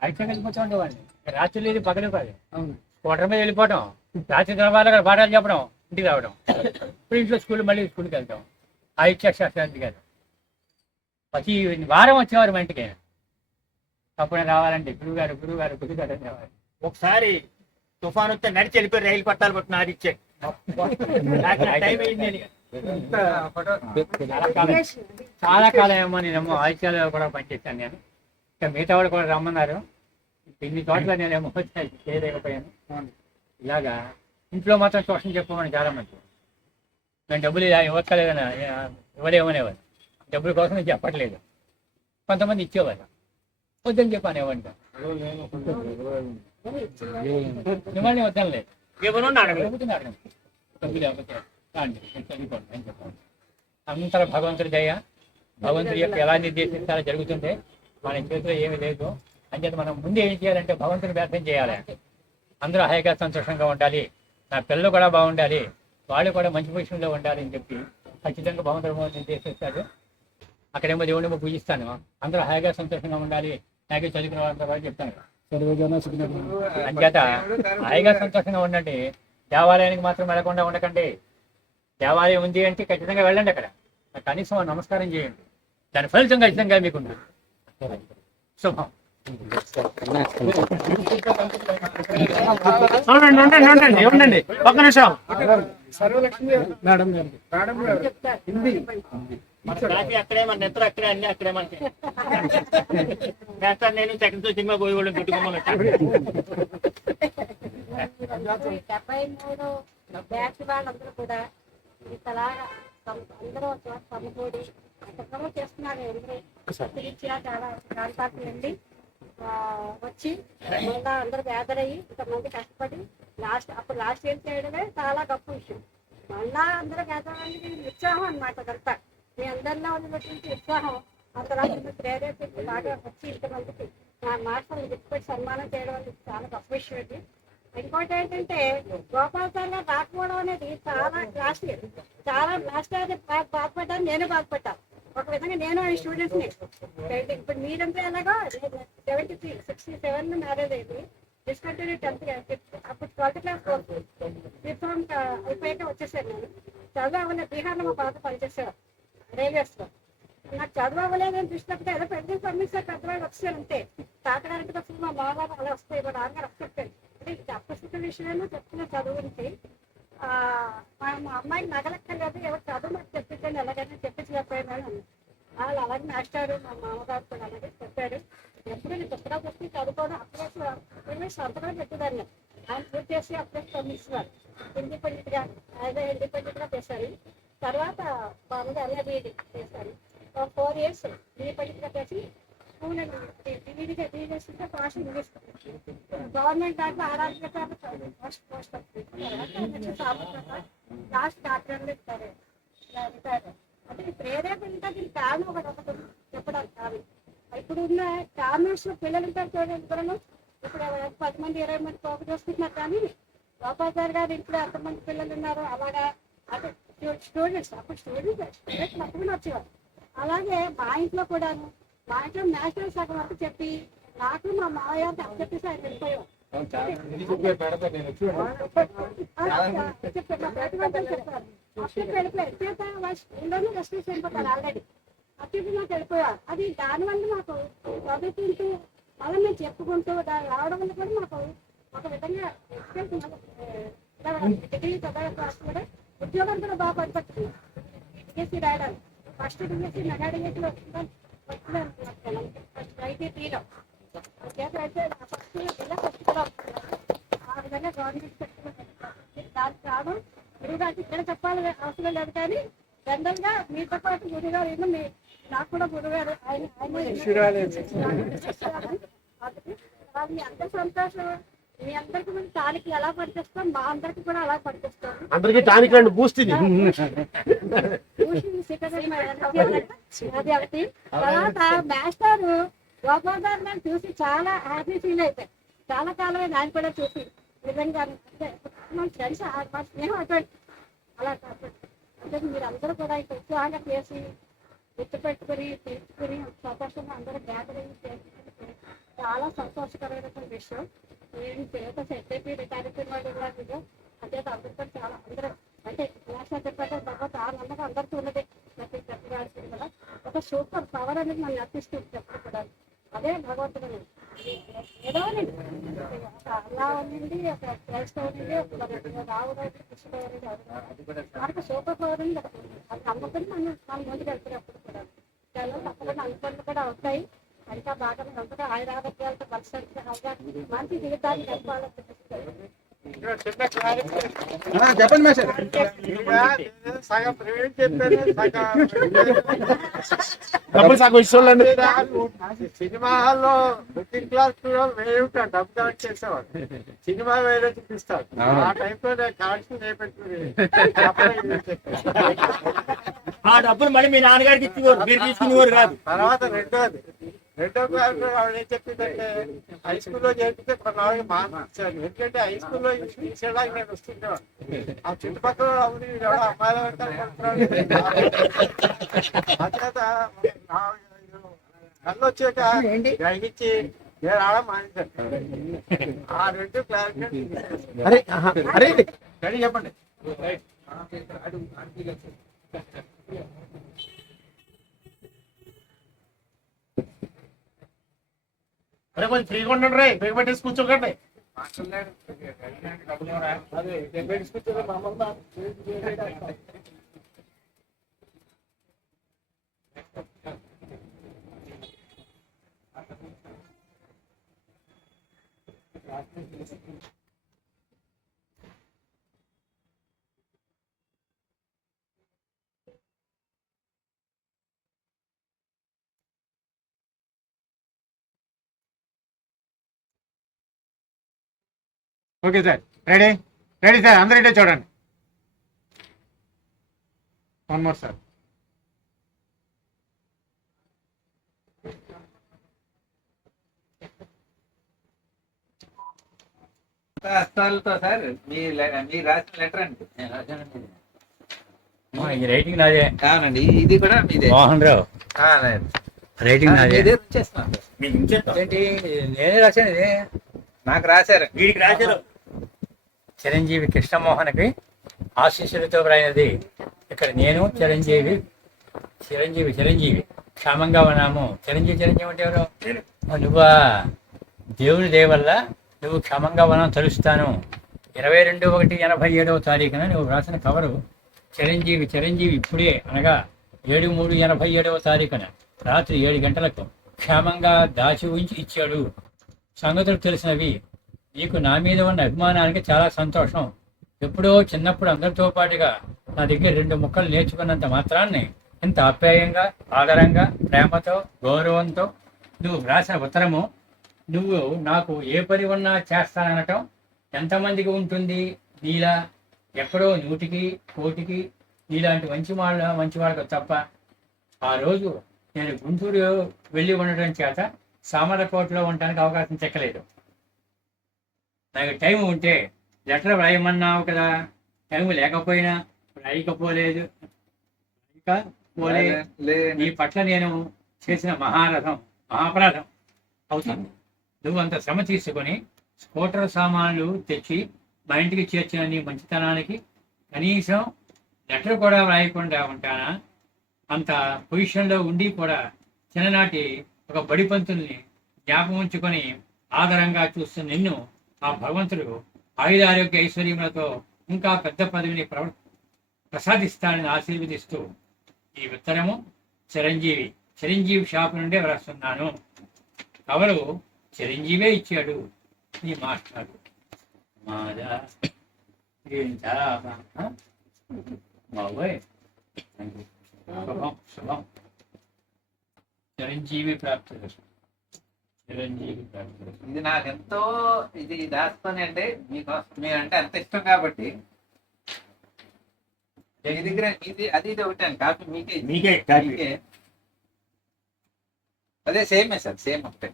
ఆదిత్య వెళ్ళిపోతూ ఉండేవాడిని, రాత్రి లేదు పగలు కాదు, స్కూటర్ మీద వెళ్ళిపోవడం, రాత్రి తర్వాత పాఠాలు చెప్పడం, ఇంటికి రావడం. ఇప్పుడు ఇంట్లో స్కూల్ మళ్ళీ స్కూల్కి వెళ్తాం. ఆదిత్య శాస్త్రి గారు ప్రతి వారం వచ్చేవారు మా ఇంటికి. తప్పని రావాలండి, గురుగారు అని రావాలి. ఒకసారి తుఫాన్ వస్తే నడిచి వెళ్ళిపోయి రైలు పట్టాలు పట్టిన ఆదిత్య. చాలా కాలం ఏమో నేనేమో ఆదిత్యాలలో కూడా పనిచేశాను నేను. ఇంకా మిగతా వాళ్ళు కూడా రమ్మన్నారు. ఇన్ని చోట్ల నేనేమో చేయలేకపోయాను. ఇలాగా ఇంట్లో మాత్రం ట్యూషన్ చెప్పమని చాలా మంది. నేను డబ్బులు ఇవ్వక్కలేదని ఇవ్వలేమనేవారు. డబ్బుల కోసం నేను చెప్పట్లేదు. కొంతమంది ఇచ్చేవారు, వద్దని చెప్పాను ఇవ్వండి. మిమ్మల్ని వద్దని లేదు, అంతర భగవంతుడి దయ, భగవంతుడి యొక్క ఎలా నిర్దేశించాలో జరుగుతుంటే మన చేతిలో ఏమీ లేదు. అంచేత మనం ముందు ఏం చేయాలంటే భగవంతుని ప్రార్థన చేయాలి. అందరూ హాయిగా సంతోషంగా ఉండాలి, నా పిల్లలు కూడా బాగుండాలి, వాళ్ళు కూడా మంచి పొజిషన్లో ఉండాలి అని చెప్పి ఖచ్చితంగా భగవంతుడు నిర్దేశిస్తాడు. అక్కడేమో దేవుడేమో పూజిస్తాను, అందరూ హాయిగా సంతోషంగా ఉండాలి, హాయిగా చదువుకునే వాళ్ళంతా కూడా చెప్తాను. అంచేత హాయిగా సంతోషంగా ఉండండి, దేవాలయానికి మాత్రం వెళ్ళకుండా ఉండకండి. దేవాలయం ఉంది అంటే ఖచ్చితంగా వెళ్ళండి, అక్కడ కనీసం నమస్కారం చేయండి, దాని ఫలితం ఖచ్చితంగా మీకు ఉంటుంది. శుభం. ఉండండి ఒక్క నిమిషం. సర్వలక్ష్మి మేడం గారు హిందీ అక్కడే మన నిద్ర అక్కడే అన్ని అక్కడే మనకి చేస్తాను. నేను సెకండ్ తో సినిమా పోయి వాళ్ళు పెట్టుకోమని 73 బ్యాచ్ వాళ్ళందరూ కూడా ఇంతలాగా అందరూ సమకూడి ఎక్కడో చేస్తున్నారు. రీత్యా చాలా ప్రాంతాలకు వెళ్ళి వచ్చి మళ్ళా అందరూ వేదరయ్యి ఇంతమంది కష్టపడి లాస్ట్ ఏం చేయడమే చాలా గొప్ప విషయం. మళ్ళా అందరూ వేదడానికి ఉత్సాహం అనమాట. అదంతా మీ అందరిలో ఉన్నటువంటి ఉత్సాహం అంతరాత్రి ప్రేరేపించి బాగా వచ్చి ఇంతమందికి మా మాస్టర్ని గుర్తుపెట్టి సన్మానం చేయడం అనేది చాలా గొప్ప విషయం ఇది. ఇంకోటి ఏంటంటే గోపాల్ సార్ గారు రాకపోవడం అనేది చాలా లాస్ట్ ఇయర్ చాలా లాస్ట్ ఇయర్ బాధపడ్డాను, నేనే బాధపడ్డాను. ఒక విధంగా నేను ఆ స్టూడెంట్స్ ని ఇప్పుడు మీరంతా ఎలాగో 67 మ్యారేజ్ అయింది, డిస్కంటిన్యూ 10th అప్పుడు 12th క్లాస్ రిఫార్మ్ అయిపోయాక వచ్చేసాను. నేను చదువు అవ్వలేదు, బీహార్లో మా పాత పనిచేసేవారు రైల్వేస్ లో. నాకు చదువు అవ్వలేదని చూసినప్పుడు ఏదో పెద్ద పంపిస్తారు, పెద్దవాళ్ళు వచ్చారు అంతే. తాతగారికి వస్తుంది, మా మామగారు అలా వస్తాయి, మా నాన్నగారు వస్తారు. అంటే ఇది అప్రస్తుత విషయాలు చెప్తున్న చదువు గురించి. మా అమ్మాయికి నగలక్కర్లేదు, ఎవరు చదువు మాకు చెప్పించండి, ఎలాగైనా చెప్పించలేకపోయినాను. వాళ్ళు అలాగే మాస్టారు మా మామగారు కూడా అలాగే చెప్పారు. ఎప్పుడు నేను పుస్తకాలు వస్తే చదువుకోవడం అప్పుడే సంతకం పెట్టేదాన్ని. ఆయన పూర్తి చేసి అప్పుడే పంపిస్తున్నారు. ఇండిపెండెంట్గా చేశారు. తర్వాత మా అమ్మది అన్నబీడి చేశారు. 4 years ఇండిపెండెంట్గా చేసి స్కూల్ డిగ్రీ చేస్తుంటే పాస్ ఇంగ్లీష్ గవర్నమెంట్ దాంట్లో ఆరాధన లాస్ట్ డాక్టర్లు ఇస్తారు. అంటే ప్రేరేపణ దీనికి కారణం ఒకటి చెప్పడానికి కాదు. ఇప్పుడున్న కామర్స్ పిల్లలు ఉంటారు చూడండి, ఇప్పుడు 10 మంది 20 మంది పోగు చూస్తున్నారు. కానీ గోపాల్ సార్ గారు ఇప్పుడు ఎంతమంది పిల్లలు ఉన్నారు అలాగా. అంటే స్టూడెంట్స్ అప్పుడు స్టూడెంట్స్ తక్కువ వచ్చేవారు. అలాగే మా ఇంట్లో కూడాను, మా ఇంట్లో నేషనల్ సగం వరకు చెప్పి నాకు మా మావయ్య చెప్పేసి ఆయన వెళ్ళిపోయారు. చెప్పారు అప్పుడు వెళ్ళిపోయారు. స్కూల్లోనే రెస్పాన్స్ వెళ్ళిపోతారు ఆల్రెడీ. అప్పుడు నాకు వెళ్ళిపోయారు. అది దానివల్ల మాకు చదువుకుంటూ మళ్ళీ మేము చెప్పుకుంటూ దాన్ని రావడం వల్ల కూడా మాకు ఒక విధంగా డిగ్రీ చదవడం కూడా ఉద్యోగం కూడా బాగా పడిపోతుంది. డిఎస్సీ రాయడానికి ఫస్ట్ డిఎస్సీ మెగా డిఎస్సీలో ఫస్ట్ ఐటీలో అయితే ఫస్ట్ కూడా ఆ విధంగా గవర్నమెంట్ పెట్టుకుని దానికి రావడం గురువుగారికి ఇక్కడ చెప్పాలి అవసరం లేదు. కానీ జనరల్ గా మీతో పాటు గురువుగారు మీ నాకు కూడా గురువుగారు ఆయన మీ అందరి సంతోషం. మీ అందరికి మేము టానిక్ ఎలా పనిచేస్తాం, మా అందరికి కూడా అలా పనిచేస్తాం. అందరికి టానిక్ రండి బూస్ట్ ఇది. అది ఒకటి. తర్వాత మాస్టర్ గోపాల్ గారు నన్ను చూసి చాలా హ్యాపీ ఫీల్ అయిపోయి చాలా కాలమే దాన్ని కూడా చూసి నిజంగా మన ఫ్రెండ్స్ మా స్నేహం అటువంటి అలా అంటే మీరు అందరూ కూడా ఇక్కడ ఉత్సాహంగా చేసి గుర్తుపెట్టుకుని తెలుసుకుని సంతోషంగా అందరూ గ్యాదరింగ్ చేసుకుంటే చాలా సంతోషకరమైనటువంటి విషయం. నేను చేత సెట్ఐపీ రిటైర్ అయిపోయిన వాళ్ళు కూడా అదే అందరితో చాలా అందరూ అంటే నేషనల్ చెప్పాక తర్వాత ఆ నమ్మకం అందరికీ ఉన్నది. ప్రతి చెప్పడానికి కూడా ఒక సూపర్ పవర్ అనేది మనం అర్పిస్తుంది చెప్పడం కూడా అదే భగవంతుడు. ఏదో అలా ఉండి ఒక క్రైస్తవ నుండి రావుడు కృష్ణుడు మనకు సూపర్ పవర్ ఉంది. అది నమ్మకం మనం ముందుకు వెళ్తున్నప్పుడు కూడా చాలా తప్పకుండా అనుకోండి కూడా అవుతాయి. ఇంకా బాగా అంతగా ఆయురారోగ్యాలతో పరిస్థితి మంచి జీవితాన్ని గడపాలని చూపిస్తారు. చెప్పండి మేష సగం ప్రైవేట్ చెప్పారు, సినిమా హాల్లో మిడిల్ క్లాస్ వేయుంటా డబ్బు కలెక్ట్ చేసేవాడు. సినిమా వేరే చూపిస్తాడు. ఆ టైంలో నేను కలెక్షన్ చేపెట్టుకుని ఆ డబ్బులు మళ్ళీ మీ నాన్నగారికి ఇచ్చేవారు, మీరు తీసుకునేవారు కాదు. తర్వాత రెండోది రెండో క్లాస్ ఆవిడ ఏం చెప్పిందంటే హై స్కూల్లో చేర్పితే కొన్నాళ్ళకి మార్చారు. ఎందుకంటే హై స్కూల్లో తీసేయడానికి నేను వస్తుండేవాడు. ఆ చుట్టుపక్కల అవును ఎవడో అమ్మాయిలు అంచేత కళ్ళు వచ్చాక గ్రహించి నేను ఆడ మానేశాను. ఆ రెండు క్లారిటీ రెడీ చెప్పండి. అరే కొంచెం ఫ్రీగా ఉండండి రే, ఫ్రీగా పెట్టేసి కూర్చోకండి. Okay sir, ready ready sir, అందరూ ఇటే చూడండి. One more sir. హస్తాలతో సార్ మీరు రాసిన లెటర్ అండి. ఈ రైటింగ్ నాదే. అవునండి, ఇది కూడా మీదే. మోహన్ రావు రైటింగ్ నాదే. మీదే వచ్చేస్తున్నాను. మీకు ఇంకేంటో ఏంటి నేనే రాశాను ఇది. నాకు రాశారు. వీడికి రాశారు. చిరంజీవి కృష్ణమోహన్కి ఆశీస్సులతో రాయినది. ఇక్కడ నేను చిరంజీవి క్షేమంగా ఉన్నాము. చిరంజీవి అంటే ఎవరు? నువ్వా? దేవుని దయ వల్ల నువ్వు క్షేమంగా ఉన్నావు తలుస్తాను. 22/1/87 తారీఖున నువ్వు రాసిన కవరు చిరంజీవి ఇప్పుడే అనగా 7/3/87 తారీఖున రాత్రి 7 గంటలకు క్షేమంగా దాచి ఉంచి ఇచ్చాడు. సంగతులు తెలిసినవి. నీకు నా మీద ఉన్న అభిమానానికి చాలా సంతోషం. ఎప్పుడో చిన్నప్పుడు అందరితో పాటుగా నా దగ్గర 2 ముక్కలు నేర్చుకున్నంత మాత్రాన్ని ఇంత ఆప్యాయంగా, ఆదరంగా, ప్రేమతో, గౌరవంతో నువ్వు రాసిన ఉత్తరము, నువ్వు నాకు ఏ పని ఉన్నా చేస్తాననటం ఎంతమందికి ఉంటుంది నీలా? ఎక్కడో 100కి 1,000కి నీలాంటి మంచి వాళ్ళకు తప్ప. ఆ రోజు నేను గుంటూరు వెళ్ళి ఉండటం చేత సామర్లకోటలో ఉండటానికి అవకాశం చెక్కలేదు. నాకు టైం ఉంటే లెటర్ రాయమన్నావు కదా, టైం లేకపోయినా రాయకపోలేదు. నీ పట్ల నేను చేసిన మహాపరాధం అవుతుంది. నువ్వు అంత శ్రమ తీసుకొని స్కూటర్ సామాన్లు తెచ్చి మా ఇంటికి చేర్చిన నీ మంచితనానికి కనీసం లెటర్ కూడా రాయకుండా ఉంటానా? అంత పొజిషన్లో ఉండి కూడా చిన్ననాటి ఒక బడిపంతుల్ని జ్ఞాపకం ఉంచుకొని ఆదరంగా చూస్తున్న నిన్ను ఆ భగవంతుడు ఆయురారోగ్య ఐశ్వర్యములతో ఇంకా పెద్ద పదవిని ప్రసాదిస్తానని ఆశీర్వదిస్తూ ఈ ఉత్తరము చిరంజీవి షాపు నుండే వ్రాస్తున్నాను. కవరు చిరంజీవే ఇచ్చాడు, నీ మాస్టారు. శుభం. చిరంజీవి ప్రాప్తి. ఇది నాకు ఎంతో ఇది దాస్తానే అంటే మీరంటే అంత ఇష్టం కాబట్టి మీ దగ్గర ఇది అది ఒకటే కాపీ మీకే అదే సేమే సార్, సేమ్ ఒకటే.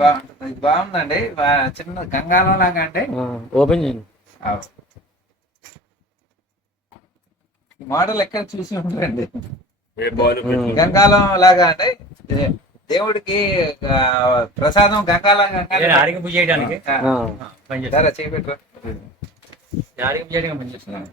బాగుంటుంది. ఇది బాగుందండి. చిన్న గంగాలం లాగా అంటే ఓపెన్ చేయండి. మోడల్ ఎక్కడ చూసి ఉంటారండి. గంగాలం లాగా అంటే దేవుడికి ప్రసాదం గంగాలం ఆరోగ్యం చేయడానికి చేయబెట్టరా ఆరోగ్యం చేయడానికి పనిచేస్తున్నాను.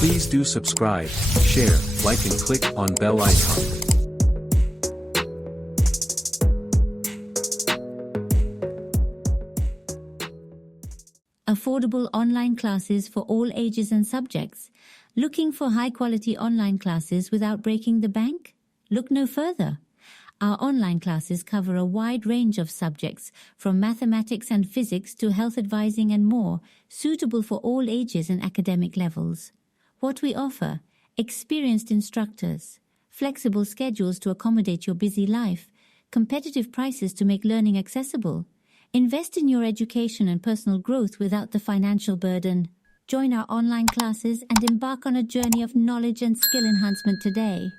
Please do subscribe, share, like and click on bell icon. Affordable online classes for all ages and subjects. Looking for high-quality online classes without breaking the bank? Look no further. Our online classes cover a wide range of subjects, from mathematics and physics to health advising and more, suitable for all ages and academic levels. What we offer: experienced instructors, flexible schedules to accommodate your busy life, competitive prices to make learning accessible. Invest in your education and personal growth without the financial burden. Join our online classes and embark on a journey of knowledge and skill enhancement today.